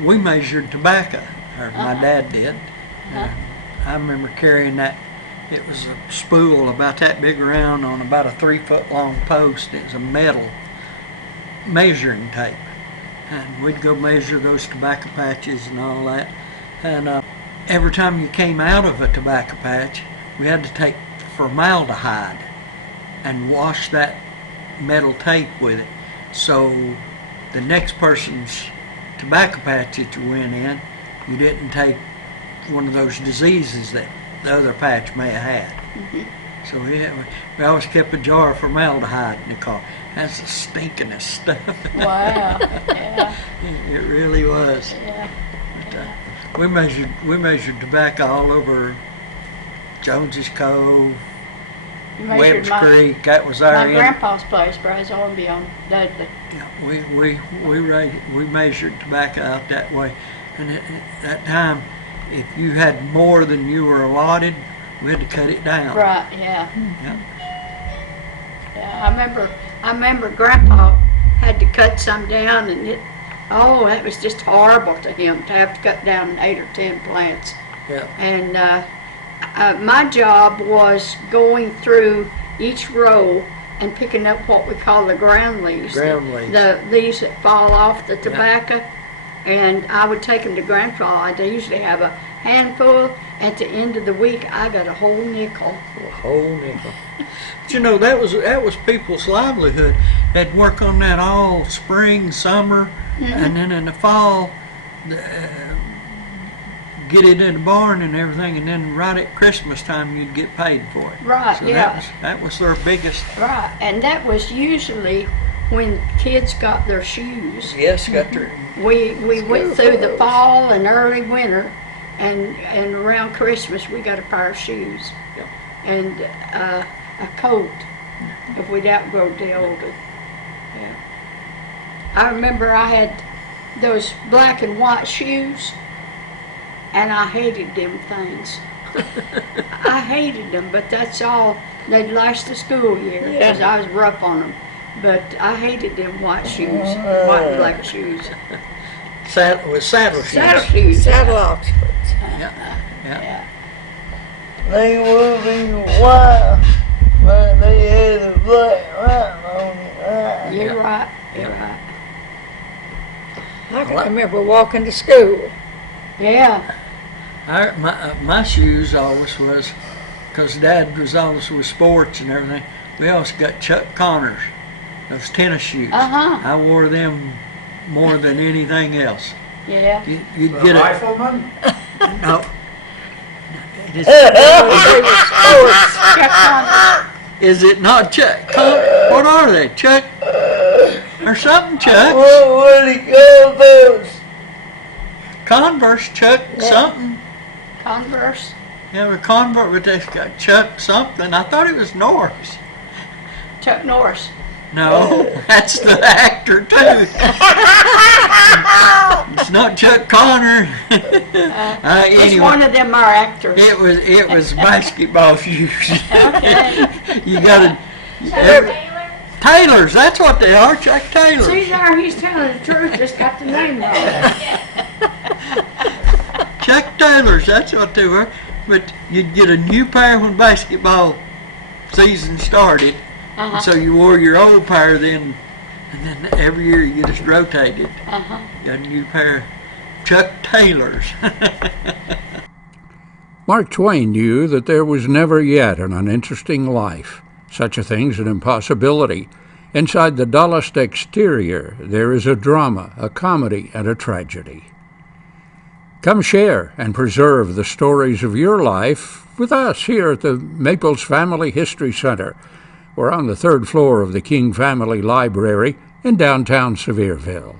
we measured tobacco, or my dad did. I remember carrying that. It was a spool about that big around on about a 3-foot long post. It was a metal measuring tape. And we'd go measure those tobacco patches and all that. And every time you came out of a tobacco patch, we had to take formaldehyde and wash that metal tape with it. So the next person's tobacco patch that you went in, you didn't take one of those diseases that the other patch may have had. So we always kept a jar of formaldehyde in the car. That's the stinkingest stuff. Wow. Yeah. It really was. Yeah. But, we measured tobacco all over Jones's Cove, Webb's Creek. That was our my grandpa's place, Bryce Orby on Dudley. Yeah, we measured tobacco out that way, and at that time, if you had more than you were allotted, we had to cut it down. Right. Yeah. Yeah. Yeah. I remember Grandpa had to cut some down, and that was just horrible to him to have to cut down 8 or 10 plants. Yeah. And my job was going through each row and picking up what we call the ground leaves. The leaves that fall off the tobacco. Yeah. And I would take them to Grandpa. I'd usually have a handful. At the end of the week, I got a whole nickel. A whole nickel. But you know, that was people's livelihood. They'd work on that all spring, summer, and then in the fall, get it in the barn and everything, and then right at Christmas time, you'd get paid for it. Right. So yeah. That was their biggest. Right, and that was usually when kids got their shoes. Yes, got their. We went through the fall and early winter, and around Christmas we got a pair of shoes. Yep. And a coat if we'd outgrown the older. Yeah. I remember I had those black and white shoes, and I hated them things. I hated them, but that's all. They'd last the school year because I was rough on them. But I hated them white shoes, white and black shoes. Saddle shoes. Saddle shoes. Saddle Oxfords. Yeah. They would be white, but they had a black line on it. You're right. You're right. I can remember walking to school. Yeah. My shoes always was, because Dad was always with sports and everything, we always got Chuck Connors, those tennis shoes. I wore them more than anything else. Yeah. You'd get rifleman? No. They were sports. Chuck Connors. Is it not Chuck Connors? What are they? Chuck or something? Chuck? What do you call those? Converse, Chuck something. Converse. Yeah, the Converse, but they got Chuck something. I thought it was Norris. Chuck Norris. No, that's the actor too. It's not Chuck Connor. It's Anyway, one of them are actors. it was basketball shoes. Okay. You got Taylors. That's what they are, Chuck Taylors. See there, he's telling the truth. Just got the name wrong. Chuck Taylors. That's what they were. But you'd get a new pair when basketball season started. So you wore your old pair then, and then every year you just rotated. You got a new pair of Chuck Taylors. Mark Twain knew that there was never yet an uninteresting life. Such a thing's an impossibility. Inside the dullest exterior, there is a drama, a comedy, and a tragedy. Come share and preserve the stories of your life with us here at the Maples Family History Center. We're on the 3rd floor of the King Family Library in downtown Sevierville.